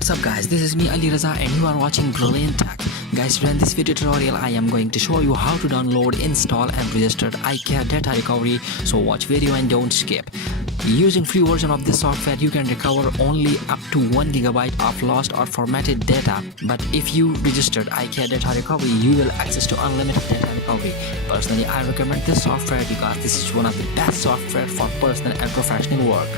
What's up guys, this is me Ali Raza and you are watching Brilliant Tech. Guys, today in this video tutorial I am going to show you how to download, install and register iCare data recovery, so watch video and don't skip. Using free version of this software you can recover only up to 1 GB of lost or formatted data, but if you registered iCare data recovery you will access to unlimited data recovery. Personally I recommend this software because this is one of the best software for personal and professional work.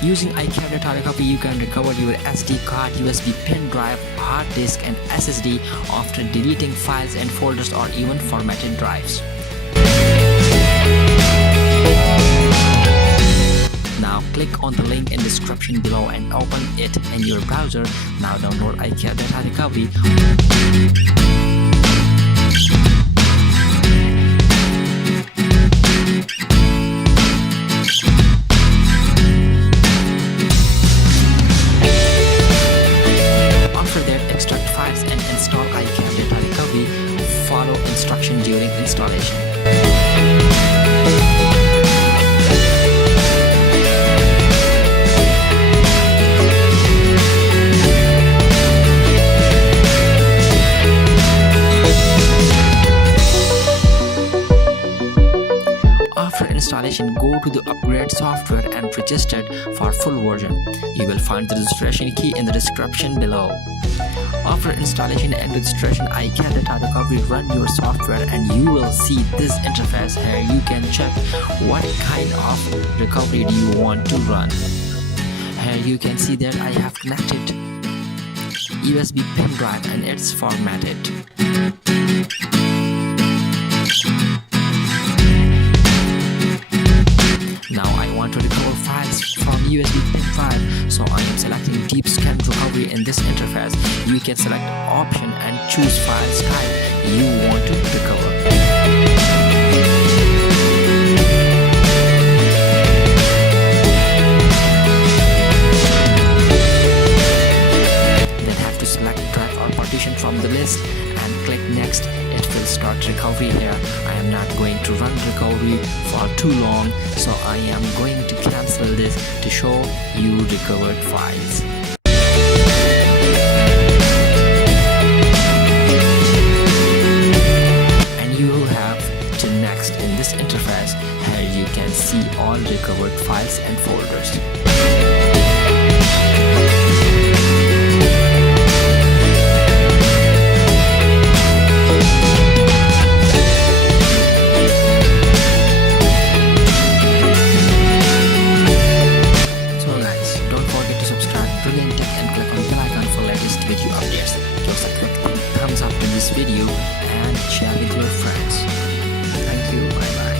Using iCare data recovery, you can recover your SD card, USB pen drive, hard disk and SSD after deleting files and folders or even formatted drives. Now click on the link in description below and open it in your browser. Now download iCare data recovery. Install iCare data recovery. Follow instruction during installation. After installation, go to the upgrade software and register for full version. You will find the registration key in the description below. After installation and registration, iCare data recovery run your software and you will see this interface. Here you can check what kind of recovery do you want to run. Here you can see that I have connected USB pen drive and it's formatted. Now I want to recover files from USB pen drive, so I am selecting deep scan recovery in this interface. You can select option and choose files type you want to recover. Then have to select drive or partition from the list and click next. It will start recovery here. I am not going to run recovery for too long, so I am going to cancel this to show you recovered files. And you have to next in this interface. Here you can see all recovered files and folders. Video updates. Just a quick thumbs up to this video and share with your friends. Thank you. Bye bye.